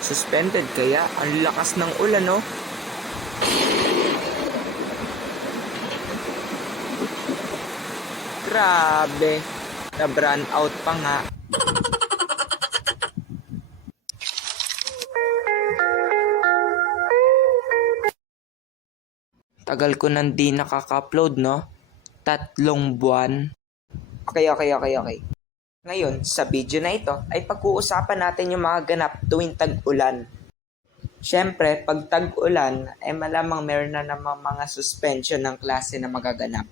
Suspended kaya? Ang lakas ng ulan, no? Grabe. Na-brand out pa nga. Tagal ko nang di nakaka-upload, no? 3 buwan. Okay. Ngayon, sa video na ito, ay pag-uusapan natin yung mga ganap tuwing tag-ulan. Siyempre, pag tag-ulan, ay malamang meron na namang mga suspension ng klase na magaganap.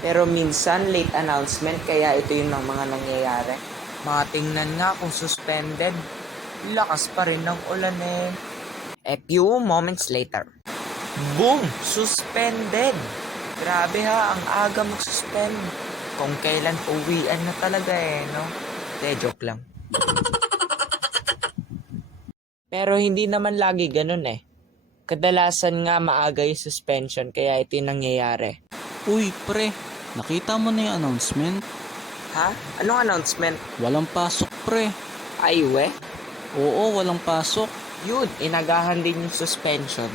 Pero minsan, late announcement, kaya ito yung mga nangyayari. Mga tingnan nga kung suspended. Lakas pa rin ng ulan eh. A few moments later. Boom! Suspended! Grabe ha, ang aga mag-suspend. Kung kailan uwian na talaga eh, no? Joke lang. Pero hindi naman lagi ganun eh. Kadalasan nga maaga yung suspension kaya ito yung nangyayari. Uy, pre, nakita mo na yung announcement? Ha? Anong announcement? Walang pasok, pre. Ay we? Oo, walang pasok. Yun, inagahan din yung suspension.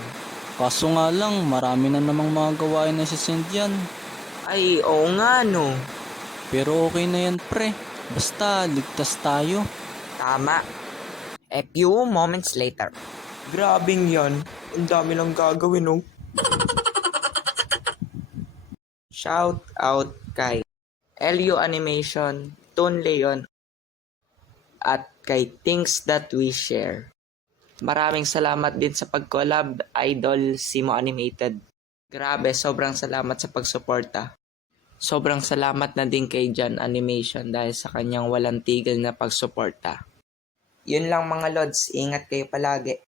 Kaso nga lang, marami na namang mga gawain na sisend yan. Ay, oo nga no. Pero okay na yan, pre. Basta, ligtas tayo. Tama. A few moments later. Grabing yan. Ang dami lang gagawin, no? Shout out kay LU Animation, Toon Leon, at kay Things That We Share. Maraming salamat din sa pag-collab, Idol Simo Animated. Grabe, sobrang salamat sa pagsuporta. Sobrang salamat na din kay Jan Animation dahil sa kanyang walang tigil na pagsuporta. Yun lang mga lods, ingat kayo palagi.